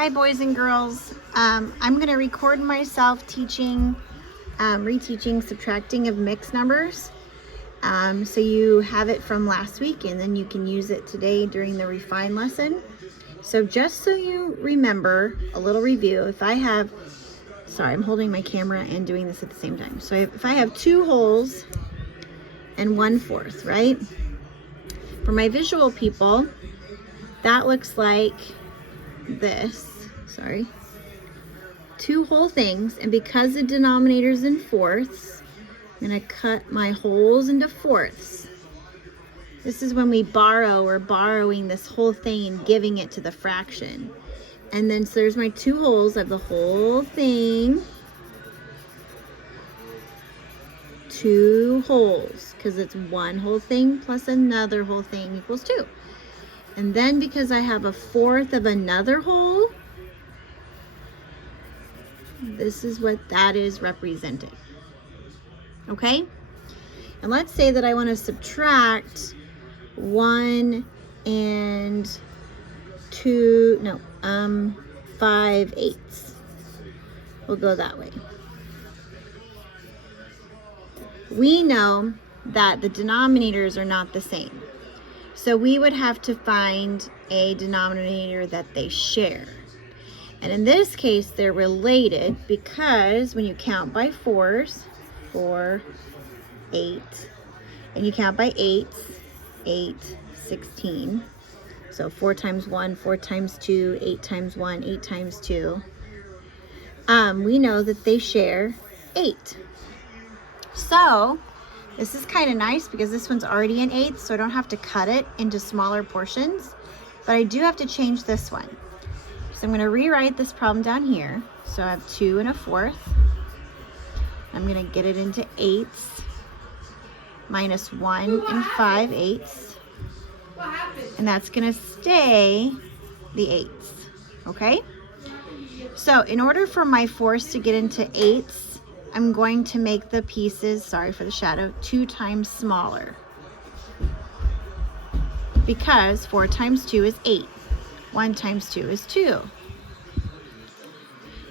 Hi boys and girls. I'm going to record myself teaching, reteaching subtracting of mixed numbers. So you have it from last week and then you can use it today during the refine lesson. So just so you remember, a little review, if I have, sorry, I'm holding my camera and doing this at the same time. So if I have 2 wholes and 1/4, right? For my visual people, that looks like this. Sorry, 2 whole things, and because the denominator's in fourths, I'm going to cut my wholes into fourths. This is when we borrow, or borrowing this whole thing and giving it to the fraction. And then so there's my 2 wholes of the whole thing, 2 wholes, because it's 1 whole thing plus another whole thing equals 2. And then because I have a 1/4 of another whole, this is what that is representing. Okay? And let's say that I want to subtract 1 and 5/8. We'll go that way. We know that the denominators are not the same. So we would have to find a denominator that they share. And in this case, they're related because when you count by 4s, 4, 8, and you count by 8s, 8, 16. So 4 times 1, 4 times 2, 8 times 1, 8 times 2. We know that they share 8. So this is kind of nice because this one's already an 8, so I don't have to cut it into smaller portions, but I do have to change this one. So I'm going to rewrite this problem down here. So I have 2 and 1/4. I'm going to get it into 8s minus 1 and 5/8. And that's going to stay the 8s. Okay? So in order for my 4s to get into 8s, I'm going to make the pieces, sorry for the shadow, 2 times smaller. Because 4 times 2 is 8. 1 times 2 is 2.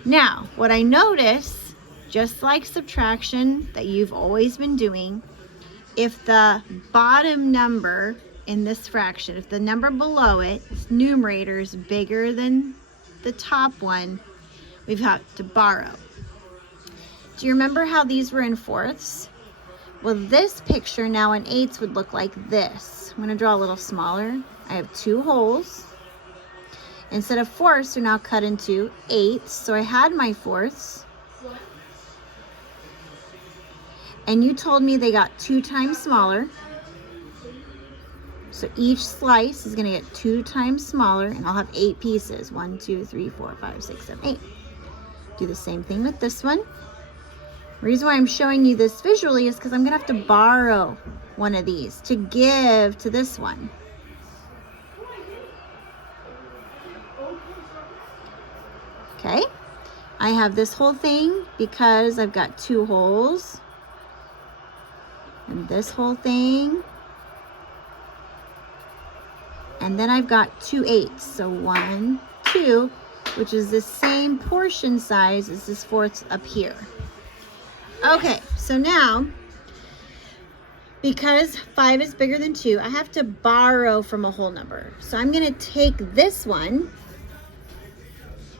Now, what I notice, just like subtraction that you've always been doing, if the bottom number in this fraction, if the number below it, its numerator is bigger than the top one, we've got to borrow. Do you remember how these were in fourths? Well, this picture now in 8s would look like this. I'm going to draw a little smaller. I have 2 wholes. Instead of 4ths, they're now cut into 8s. So I had my 4ths. And you told me they got 2 times smaller. So each slice is going to get 2 times smaller, and I'll have 8 pieces. 1, 2, 3, 4, 5, 6, 7, 8. Do the same thing with this one. The reason why I'm showing you this visually is because I'm going to have to borrow one of these to give to this one. Okay, I have this whole thing because I've got 2 wholes, and this whole thing, and then I've got 2 8s, so 1, 2, which is the same portion size as this 4th up here. Okay, so now, because 5 is bigger than 2, I have to borrow from a whole number. So I'm going to take this one,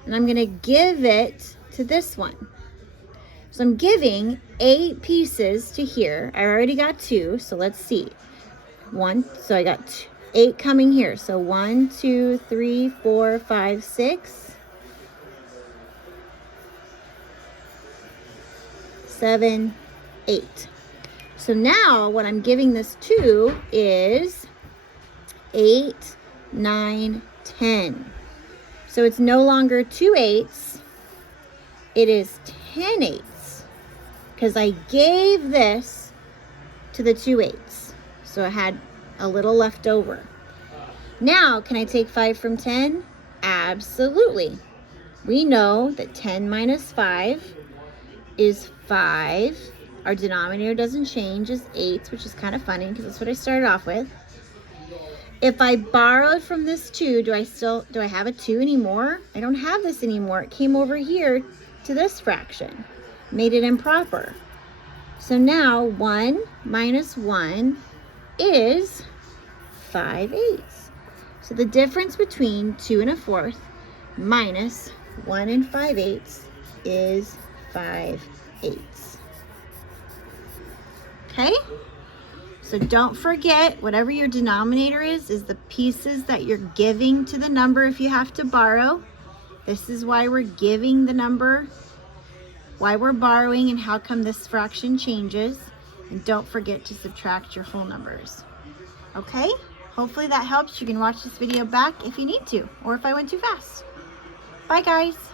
and I'm going to give it to this one. So I'm giving 8 pieces to here. I already got 2, so let's see. 1, so I got 8 coming here. So 1, 2, 3, 4, 5, 6. 7, 8. So now what I'm giving this to is 8, 9, 10. So it's no longer 2 8s, it is 10 8s, because I gave this to the 2 8s. So I had a little left over. Now, can I take 5 from 10? Absolutely. We know that 10 minus 5 is 5. Our denominator doesn't change, is 8, which is kind of funny because that's what I started off with. If I borrowed from this 2, do I have a 2 anymore? I don't have this anymore. It came over here to this fraction, made it improper. So now 1 minus 1 is 5/8. So the difference between 2 1/4 minus 1 5/8 is 5/8. Okay? So don't forget, whatever your denominator is the pieces that you're giving to the number if you have to borrow. This is why we're giving the number, why we're borrowing, and how come this fraction changes. And don't forget to subtract your whole numbers. Okay? Hopefully that helps. You can watch this video back if you need to, or if I went too fast. Bye, guys.